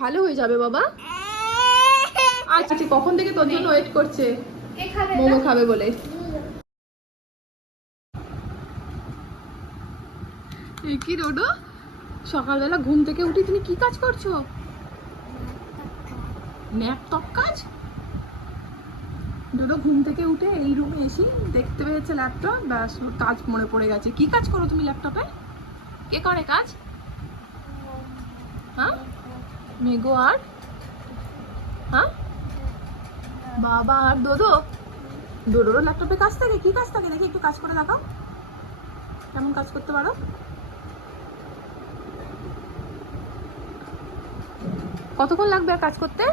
ভালো হয়ে যাবে বাবা। আচ্ছা আচ্ছা, কখন থেকে তোর জন্য ওয়েট করছে? মোমো খাবে বলে। এই কি রোডো? সকালবেলা ঘুম থেকে উঠে তুমি কি কাজ করছ? ল্যাপটপ কাজ? ডোডো ঘুম থেকে উঠে এই রুমে এসে দেখতে পেয়েছে ল্যাপটপ ব্যাস কাজ মনে পড়ে গেছে। কি কাজ করো তুমি ল্যাপটপে কে করে কাজ হ্যাঁ মেঘো আর? হ্যাঁ? বাবা আর দোদো? দোদোরও ল্যাপটপে কাজ থাকে? কি কাজ থাকে? দেখি একটু কাজ করে দেখাও। কেমন কাজ করতে পারো? কতক্ষণ লাগবে আর কাজ করতে?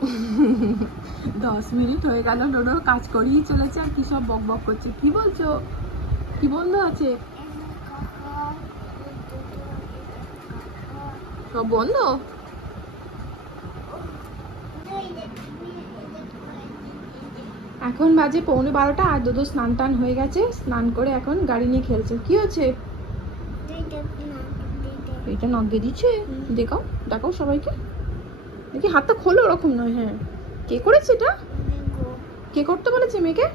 দশ মিনিট হয়ে গেল ডোডো কাজ করিয়ে চলেছে আর কি সব বক বক করছে। কি বলছো? কি বন্ধ আছে? সব বন্ধ? এখন বাজে পৌনে বারোটা আর দুধু স্নান টান হয়ে গেছে স্নান করে এখন গাড়ি নিয়ে খেলছে। কি হচ্ছে এটা নখ দিয়ে দিচ্ছে। দেখাও দেখাও সবাইকে। দেখি হাতটা খোলো ওরকম নয় হ্যাঁ। কে করেছে এটা? কে করতে বলেছে মেয়েকে?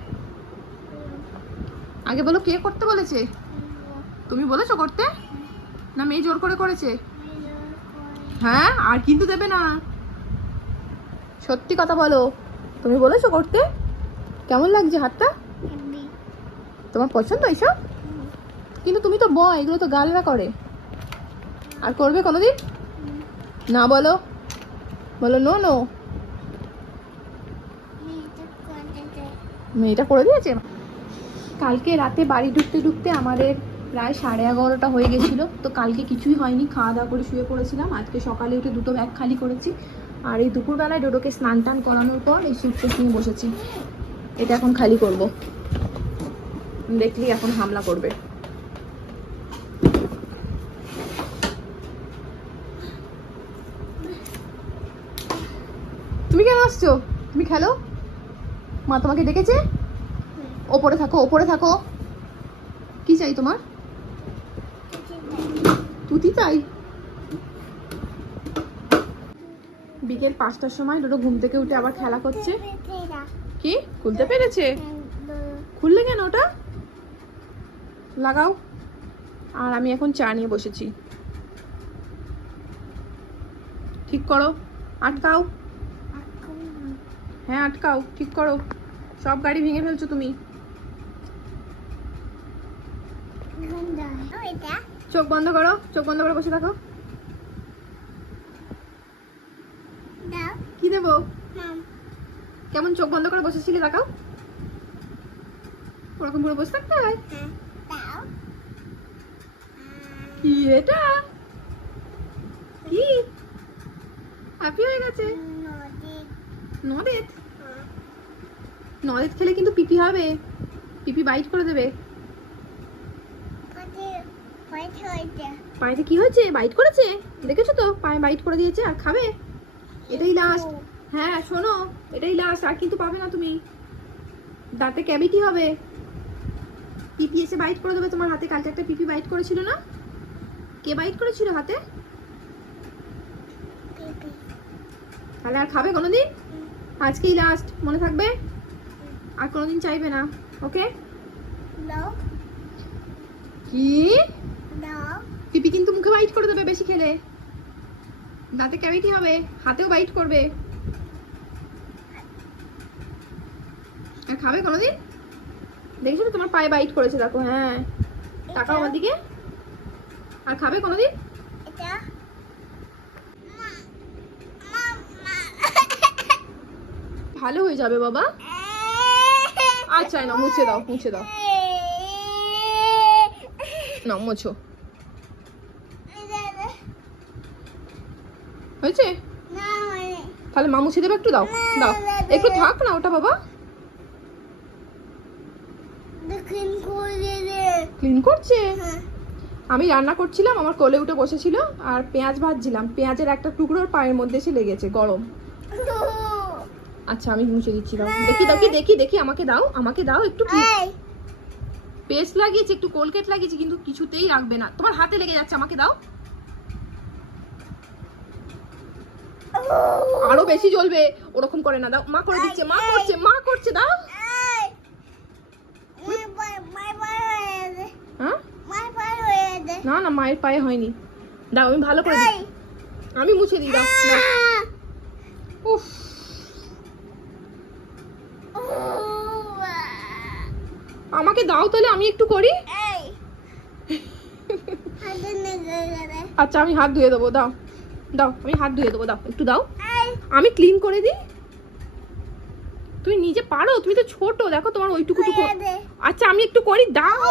আগে বলো কে করতে বলেছে? তুমি বলেছ করতে? না মেয়ে জোর করে করেছে? হ্যাঁ আর কিন্তু দেবে না। সত্যি কথা বলো। তুমি বলেছ করতে? কেমন লাগছে হাতটা? তোমার পছন্দ এইসব? কিন্তু তুমি তো ব এগুলো তো গালরা করে। আর করবে কোনোদিন? না বলো। বলো, নো নো। মেয়েটা করে দিয়েছে? কালকে রাতে বাড়ি ঢুকতে ঢুকতে আমাদের প্রায় সাড়ে এগারোটা হয়ে গেছিল। তো কালকে কিছুই হয়নি, খাওয়া দাওয়া করে শুয়ে পড়েছিলাম। আজকে সকালে উঠে দুটো ব্যাগ খালি করেছি। আর এই দুপুরবেলায় ডোডোকে স্নান টান করানোর পর এই সুটকেস নিয়ে বসেছি। এটা এখন খালি করব। দেখলেই এখন হামলা করবে। তুমি কেন আসছো? তুমি খেলো? মা তোমাকে ডেকেছে? ওপরে থাকো ওপরে থাকো। কি চাই তোমার? তুতি চাই। বিকেল পাঁচটার সময় ডোডো ঘুম থেকে উঠে আবার খেলা করছে। কি? খুলতে পেরেছে? খুললে কেন ওটা? লাগাও। আর আমি এখন চা নিয়ে বসেছি। ঠিক করো। আটকাও। হ্যাঁ আটকাও। ঠিক করো। সব গাড়ি ভেঙে ফেলছো তুমি। চোখ বন্ধ করো চোখ বন্ধ করে বসে থাকো। কি দেবো? কেমন চোখ বন্ধ করে বসেছিলে দেখাও। ওরকম করে বসে থাকতে হয়? কি এটা? কি? হ্যাপি হয়ে গেছে। নদেত? নদেত খেলে কিন্তু পিপি হবে। পিপি বাইট করে দেবে। পায়েতে কি হয়েছে? বাইট করেছে? দেখেছ তো? পায়ে বাইট করে দিয়েছে আর খাবে? এটাই লাস্ট হ্যাঁ শোনো এটাই লাস্ট আর কিন্তু পাবে না তুমি। দাঁতে ক্যাভিটি হবে। পিপি এসে বাইট করে দেবে তোমার হাতে। কালকে একটা পিপি বাইট করেছিল না? কে বাইট করেছিল হাতে? তাহলে আর খাবে কোনোদিন? আজকেই লাস্ট মনে থাকবে? আর কোনোদিন চাইবে না ওকে কি? পিপি কিন্তু মুখে বাইট করে দেবে বেশি খেলে। দাঁতে ক্যাভিটি হবে হাতেও বাইট করবে। আর খাবে কোনোদিন? দেখেছ তো তোমার পায়ে বাইট করেছে দেখো হ্যাঁ। টাকা আমার দিকে। আর খাবে কোনোদিন? ভালো হয়ে যাবে বাবা। আচ্ছা না, মুছে দাও মুছে দাও। না হয়েছে? তাহলে মা মুছে দেবে একটু দাও দাও। একটু থাক না ওটা, বাবা। ক্লিন করছে? আমি রান্না করছিলাম, আমার কোলে উঠে বসেছিল, আর পেঁয়াজ ভাজছিলাম। পেঁয়াজের একটা টুকরোর পায়ের মধ্যে এসে লেগেছে, গরম। আচ্ছা আমি মুছে দিচ্ছি দাও। দেখি দেখি দেখি দেখি আমাকে দাও আমাকে দাও একটু পেস্ট লাগিয়েছি একটু কোলগেট লাগিয়েছি কিন্তু কিছুতেই রাখবে না। তোমার হাতে লেগে যাচ্ছে আমাকে দাও। আরও বেশি জ্বলবে ওরকম করে না দাও। মা করে দিচ্ছে মা করছে মা করছে দাও। হ্যাঁ না না মায়ের পায়ে হয়নি। দাও আমি ভালো করে দিই আমি মুছে দিই দাও দাও। উফ আমাকে দাও তাহলে আমি একটু করি। আচ্ছা আমি হাত ধুয়ে দেবো দাও। দাও আমি হাত ধুয়ে দেবো দাও একটু দাও। আমি ক্লিন করে দিই। তুমি নিজে পারো তুমি তো ছোট দেখো তোমার ওইটুকুটুকু আচ্ছা আমি একটু করি দাও।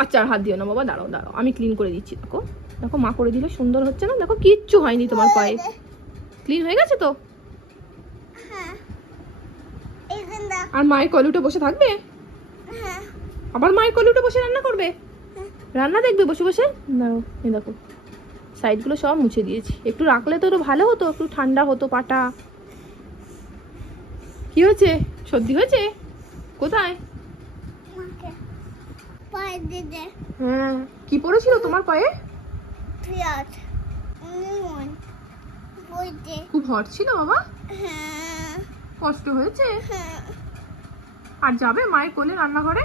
আচ্ছা আর হাত দিও না বাবা দাঁড়াও দাঁড়াও। আমি ক্লিন করে দিচ্ছি দেখো। দেখো মা করে দিলে সুন্দর হচ্ছে না? দেখো কিচ্ছু হয়নি তোমার পায়ে। ক্লিন হয়ে গেছে তো? আর মায়ের কলুটে বসে থাকবে? আবার মায়ের কলুটে বসে রান্না করবে? রান্না দেখবে বসে বসে? দাঁড়ো এই দেখো। সাইডগুলো সব মুছে দিয়েছি। একটু রাখলে তো ভালো হতো একটু ঠান্ডা হতো পাটা। কি হয়েছে? সর্দি হয়েছে? কোথায়? হ্যাঁ। কি পড়েছিল তোমার পায়ে? খুব হট ছিল বাবা। কষ্ট হয়েছে? আর যাবে মায়ের কোলে রান্নাঘরে?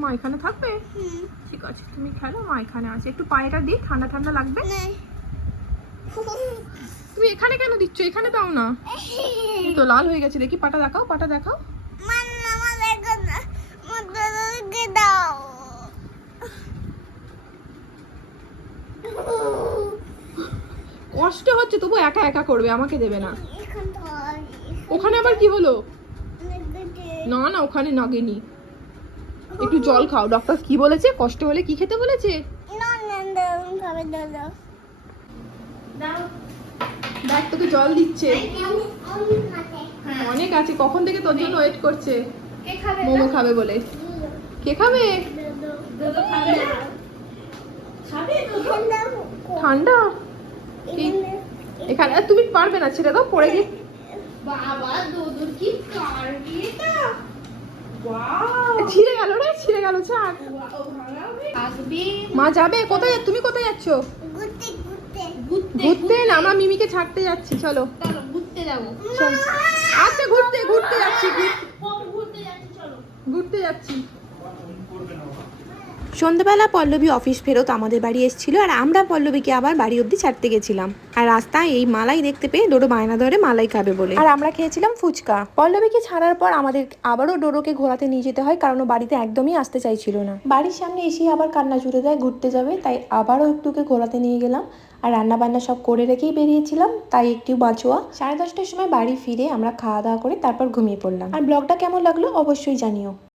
মা এখানে থাকবে? ঠিক আছে তুমি খেলো মা এখানে আছে। একটু পায়েটা দিই ঠান্ডা ঠান্ডা লাগবে? তুমি এখানে কেন দিচ্ছ? এখানে দাও না। তো লাল হয়ে গেছে দেখি পাটা দেখাও পাটা দেখাও। কষ্ট হচ্ছে তবু একা একা করবে আমাকে দেবে না। ওখানে আবার কি হলো? না না ওখানে লাগেনি একটু জল খাও। ডক্টর কি বলেছে? কষ্ট হলে কি খেতে বলেছে? দেখ তোকে জল দিচ্ছে। অনেক আছে। কখন থেকে তোর জন্য ওয়েট করছে? মোমো খাবে বলে। কে খাবে? ঠান্ডা? এখানে আর তুমি পারবে না ছেড়ে দাও পড়ে গিয়ে। বাবা দুদুর কি কারবি এটা ছিঁড়ে গেল রে ছিঁড়ে গেল ছাড়। মা যাবে? কোথায়? যা- তুমি কোথায় যাচ্ছ? ঘুরতে ঘুরতে। না আমরা মিমিকে ছাড়তে যাচ্ছি চলো। চলো ঘুরতে যাব। আচ্ছা ঘুরতে ঘুরতে যাচ্ছি ঘুরতে যাচ্ছি চলো। ঘুরতে যাচ্ছি। সন্ধ্যাবেলা পল্লবী অফিস ফেরত আমাদের বাড়ি এসেছিল আর আমরা পল্লবীকে আবার বাড়ি অবধি ছাড়তে গেছিলাম। আর রাস্তায় এই মালাই দেখতে পেয়ে ডোডো বায়না ধরে মালাই খাবে বলে। আর আমরা খেয়েছিলাম ফুচকা। পল্লবীকে ছাড়ার পর আমাদের আবারও ডোডোকে ঘোরাতে নিয়ে যেতে হয় কারণ ও বাড়িতে একদমই আসতে চাইছিল না। বাড়ির সামনে এসেই আবার কান্না জুড়ে দেয়, ঘুরতে যাবে, তাই আবারও একটুকে ঘোরাতে নিয়ে গেলাম। আর রান্না বান্না সব করে রেখেই বেরিয়েছিলাম, তাই একটু বাঁচোয়া। সাড়ে দশটার সময় বাড়ি ফিরে আমরা খাওয়া দাওয়া করে তারপর ঘুমিয়ে পড়লাম। আর ব্লগটা কেমন লাগল অবশ্যই জানিও।